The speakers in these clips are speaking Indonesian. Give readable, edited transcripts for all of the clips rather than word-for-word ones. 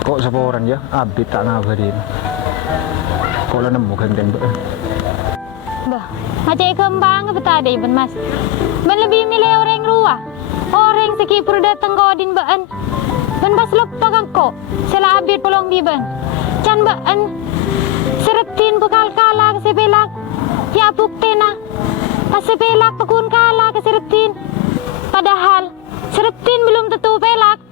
Kok siapa orang ya? Abis tak ngabarin. Kok lah nemu kan tembak? Bah, macam kembang apa tadi ben mas? Ben lebih milih orang luar. Orang sekipur datang ke odin ben. Ben pas lupa kan kok. Salah abis polong di ben. Can ben seretin bekal kala ke sepelak. Ya buktena. Pas sepelak pekun kala ke seretin. Padahal seretin belum tentu pelak.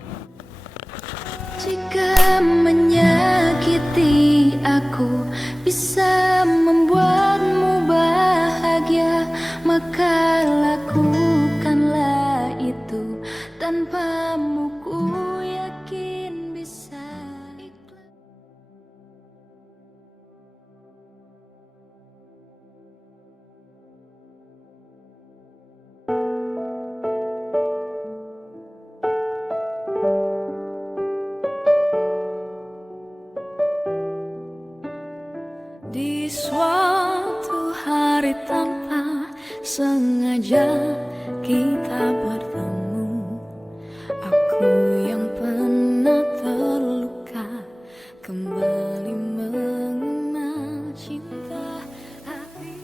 Jika menyakiti aku bisa membuatmu bahagia, maka lakukanlah itu. Tanpamu ku yakin bisa ikhlas. Di suatu hari tanpa sengaja kita bertemu, aku yang pernah terluka kembali mengenal cinta hati.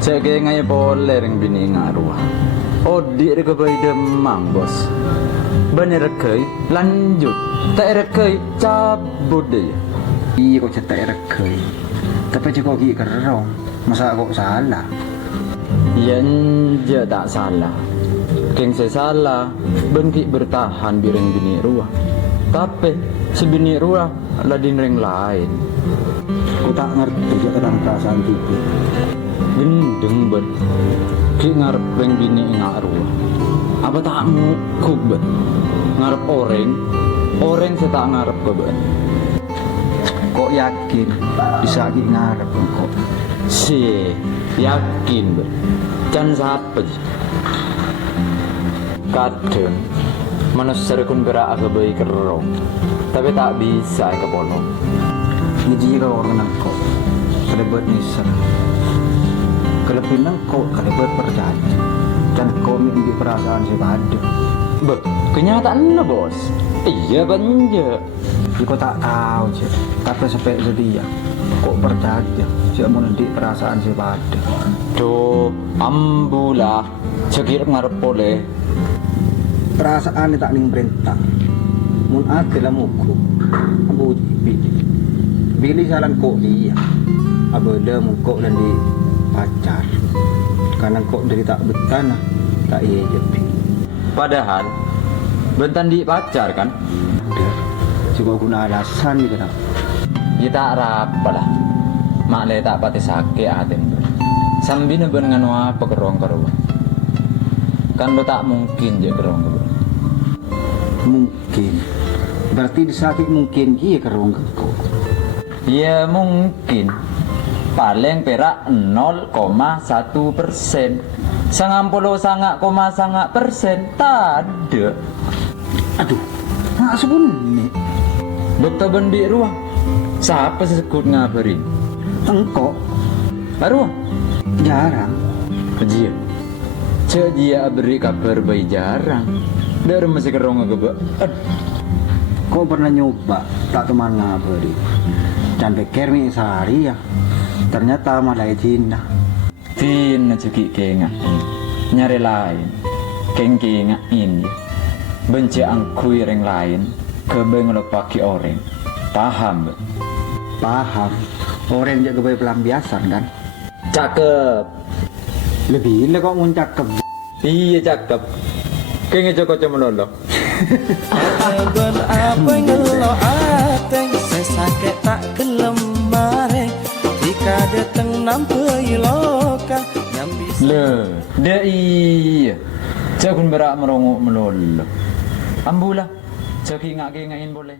Cek ngaya boleh ring bini ngaruh. Odi reka bayi demang bos. Bani rekai lanjut. Tak rekai cabut deh. Iya kok cetak rekai. Tapi jika kau kerong, masa kok salah? Ya nje tak salah. Keng saya salah. Bengki bertahan bireng bini ruah. Tapi si bini ruah ladin ring lain. Kau tak ngerti je tentang perasaan itu. Gendeng ben. Ki ngarep ring bini ngaruh. Apa tak mukuk ben? Ngarep orang saya tak ngarep ke ben. Kok yakin bisa ki ngarep kok? Si yakin ben. Can siapa je? Kadang manusia kun berak ke bayi kerong, tapi tak bisa ke polong. Ngiji kau orang kok. Kelebat nisar. Kelebihan kau kelebat perjanji. Dan kau mimpi perasaan saya pada. Bet, kenyataan bos. Iya banja. Kau tak tahu je. Tapi sampai sedia. Kok percaya saya mau nanti perasaan saya pada. Do ambulah sekir ngarep boleh. Perasaan tak ning perintah. Mun ake lah muku. Abu pilih. Pilih jalan kok dia. Abu dah muka dan di pacar. Karena kok dari tak betana tak iya jepi. Padahal bentan di pacar kan? Udah. Coba guna alasan ni kenapa? Kita rapalah. Mak le tak pati sakit aten. Sambil ben nganu apa kerong. Kan lo tak mungkin je kerong. Mungkin. Berarti disakit mungkin iya kerong kau. Ya mungkin. Paling perak 0,1%. 99,9% tak ada. Aduh, nak sebunyi. Dokter bendi ruang. Siapa sekut ngabarin? Engkau Baru jarang. Jia. Cek dia beri kabar bayi jarang. Dari masih kerong ngebek. Kau pernah nyoba tak teman ngabari? Dan pikir mi sehari ya. Ternyata malah Tina. Tina cekik kengak. Nyari lain. Kengak ini. Benci angkui orang lain. Kebeng lepaki orang. Paham, Be? Paham. Orang jaga bayi pelampiasan kan? Cakep. Lebih lah kok mun cakep. Iya cakep. Kengak cokok melolo. Ben apa ngelo ateng sesake tak gelem mare jika dateng nampai loka nyambi Le, dia iya. Cak kun berak merongok melolo. Ambulah. Cak kengak-kengakin boleh.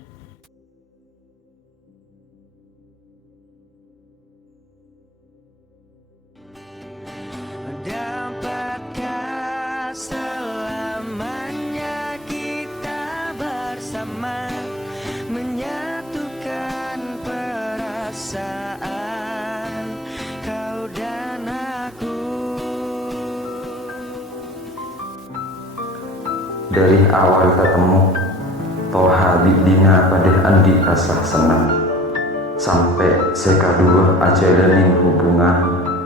dapatkah selamanya kita bersama menyatukan perasaan kau dan aku. Dari awal ketemu Toha Dina pada andi kasah senang sampai sekadua ajalanin hubungan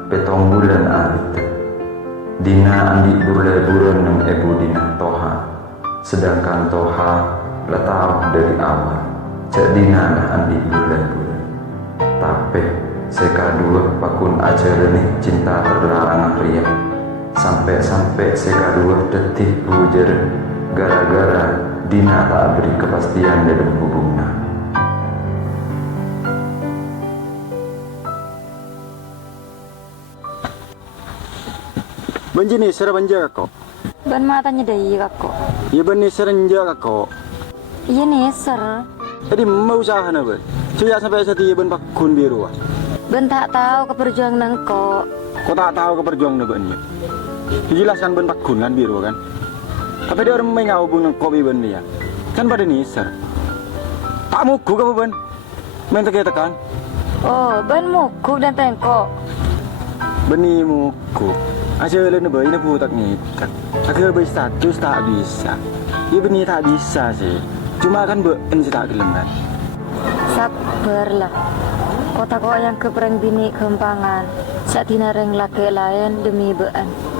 petong bulan arit Dina andi bulan-bulan nang ibu Dina Toha sedangkan Toha letau dari awal cek Dina lah andi bulan-bulan tapi sekadua pakun ajalanin cinta terlarang ria sampai sekadua detik hujan gara-gara Dina tak beri kepastian dalam hubungan. Benji ni sera banja kok. Ben matanya dai kakko. Ya ben ni sera nja kok. Iya nih ser. Jadi mau usaha na ben. Suya sampai sati ben pakun biru. Ben tak tahu keperjuangan nangko. Kau tak tahu keperjuangan na ben ya. Dijelaskan ben pakun kan biru kan. Tapi dia orang main ngau bunga kopi ben dia. Kan pada ni ser. Tak muku ke ben. Main tekan. Oh, ben muku dan tengko. Beni muku. Aja le na bayi na putak ni. Agar bayi status tak bisa. Ya beni tak bisa sih. Cuma kan ben si tak gelem kan. Sabarlah. Kota kok yang kepereng bini kempangan. Saat dina reng laki lain demi bean.